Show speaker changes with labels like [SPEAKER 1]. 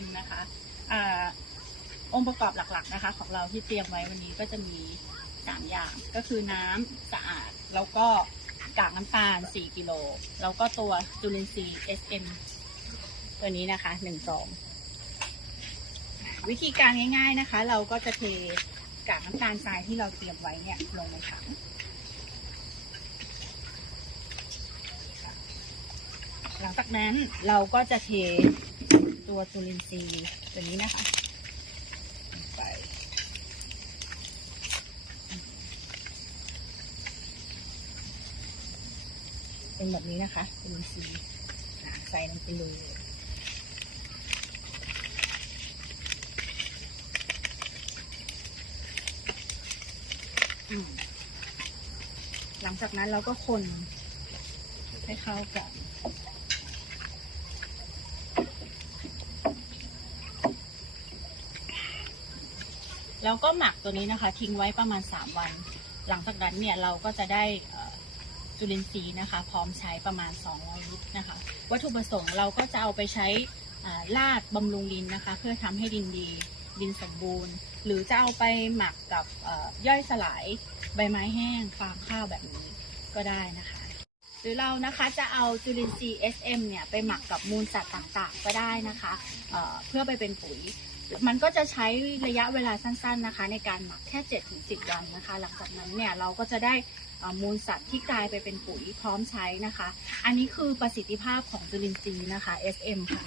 [SPEAKER 1] SM นะคะอ่าองค์ประกอบหลักๆนะคะ ของเราที่เตรียมไว้วันนี้ก็จะมีสามอย่างก็คือน้ำสะอาดแล้วก็กากน้ำตาล 4 กิโล แล้วก็ตัวจุลินทรีย์ SM ตัวนี้นะคะหนึ่งซองวิธีการง่ายๆนะคะ เราก็จะเทกากน้ำตาลทรายที่เราเตรียมไว้เนี่ยลงในถังหลังจากนั้นเราก็จะเท ตัวจุลินทรีย์ตัวนี้นะคะไปเป็นแบบนี้นะคะจุลินทรีย์ใส่ลงไปเลยหลังจากนั้นเราก็คนให้เข้ากัน แล้วก็หมักตัวนี้นะคะ ทิ้งไว้ประมาณ 3 วัน หลังจากนั้นเนี่ยเราก็จะได้จุลินทรีย์นะคะ พร้อมใช้ประมาณ 200 ลิตรนะคะ วัตถุประสงค์เราก็จะเอาไปใช้ลาดบำรุงดินนะคะ เพื่อทำให้ดินดีดินสมบูรณ์ หรือจะเอาไปหมักกับย่อยสลายใบไม้แห้งฟางข้าวแบบนี้ก็ได้นะคะ หรือเรานะคะจะเอาจุลินทรีย์ SM เนี่ยไปหมักกับมูลสัตว์ต่างๆ ก็ได้นะคะเเพื่อไปเป็นปุ๋ย มันก็จะใช้ระยะเวลาสั้น ๆนะคะ ในการหมักแค่7-10วันนะคะ หลังจากนั้นเนี่ยเราก็จะได้มูลสัตว์ที่กลายไปเป็นปุ๋ยพร้อมใช้นะคะ อันนี้คือประสิทธิภาพของจุลินทรีย์นะคะ SM ค่ะ